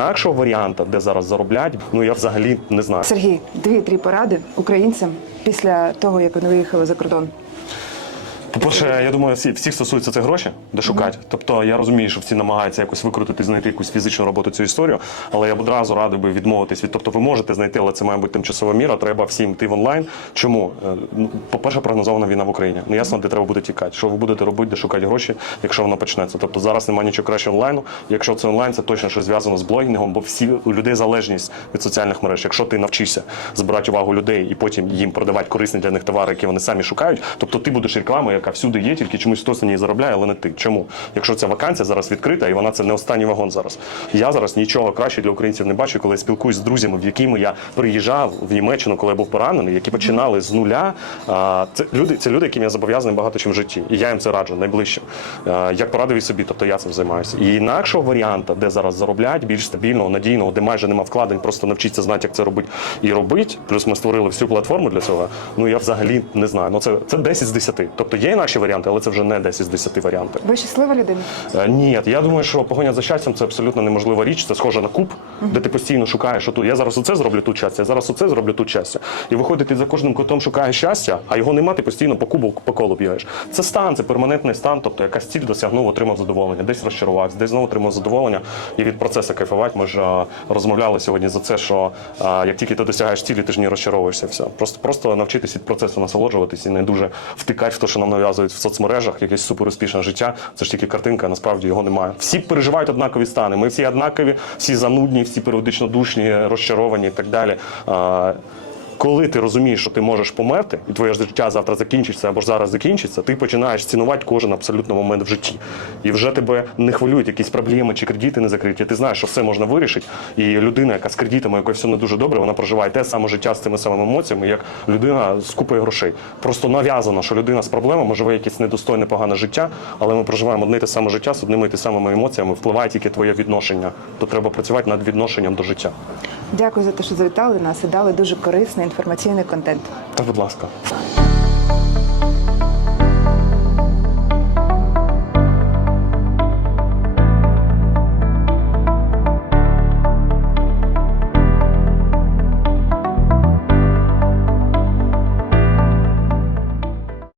Інакшого варіанта, де зараз зароблять, ну я взагалі не знаю. Сергій, дві-три поради українцям після того, як вони виїхали за кордон. По-перше, я думаю, всі, всіх стосується це гроші, де шукати. Тобто я розумію, що всі намагаються якось викрутити, знайти якусь фізичну роботу цю історію, але я б одразу радий би відмовитись від. Тобто ви можете знайти, але це має бути тимчасова міра. Треба всім йти в онлайн. Чому? Е, ну, По-перше, прогнозована війна в Україні. Ну ясно, де треба буде тікати. Що ви будете робити, де шукати гроші, якщо воно почнеться. Тобто зараз немає нічого краще онлайну. Якщо це онлайн, це точно щось зв'язано з блогінгом, бо всі у людей залежність від соціальних мереж. Якщо ти навчишся збирати увагу людей і потім їм продавати корисні для них товари, які вони самі шукають, тобто ти будеш рекламою, яка всюди є, тільки чомусь хтось на ній заробляє, але не ти. Чому? Якщо ця вакансія зараз відкрита, і вона це не останній вагон зараз. Я зараз нічого краще для українців не бачу, коли я спілкуюсь з друзями, в якими я приїжджав в Німеччину, коли я був поранений, які починали з нуля. Це люди, це люди, яким я зобов'язаний багато чим в житті. І я їм це раджу найближче. Як порадив і собі, тобто я цим займаюся. І інакшого варіанта, де зараз зароблять, більш стабільного, надійного, де майже нема вкладень, просто навчитися знати, як це робити і робити. Плюс ми створили всю платформу для цього. Ну я взагалі не знаю. Ну це, це 10 з 10. Тобто є інакші варіанти, але це вже не 10 з 10 варіанти. Ви щаслива людина? Е, Ні, я думаю, що погоня за щастям це абсолютно неможлива річ. Це схоже на куб, де ти постійно шукаєш отут. Я зараз оце зроблю тут щастя, я зараз оце зроблю тут щастя. І виходить, ти за кожним кутом шукаєш щастя, а його нема, ти постійно по кубу по колу бігаєш. Це стан, це перманентний стан, тобто якась ціль досягнув, отримав задоволення, десь розчарувався, десь знову отримав задоволення і від процесу кайфувати. Ми ж е, розмовляли сьогодні за це, що е, як тільки ти досягаєш цілі, ти ж не розчаровуєшся. Все. Просто просто навчитись від процесу насолоджуватись і не дуже втикати в те, що нам нав'язують в соцмережах, якесь суперуспішне життя. Це ж тільки картинка, насправді його немає. Всі переживають однакові стани. Ми всі однакові, всі занудні, всі періодично душні, розчаровані і так далі. Коли ти розумієш, що ти можеш померти, і твоє життя завтра закінчиться або ж зараз закінчиться, ти починаєш цінувати кожен абсолютно момент в житті. І вже тебе не хвилюють якісь проблеми чи кредити не закриті. Ти знаєш, що все можна вирішити. І людина, яка з кредитами, якої все не дуже добре, вона проживає те саме життя з цими самими емоціями, як людина з купою грошей. Просто нав'язано, що людина з проблемами живе якесь недостойне, погане життя, але ми проживаємо одне і те саме життя з одними і тими самими емоціями. Впливає тільки твоє відношення. То треба працювати над відношенням до життя. Дякую за те, що завітали нас і дали дуже корисний інформаційний контент. Та, будь ласка.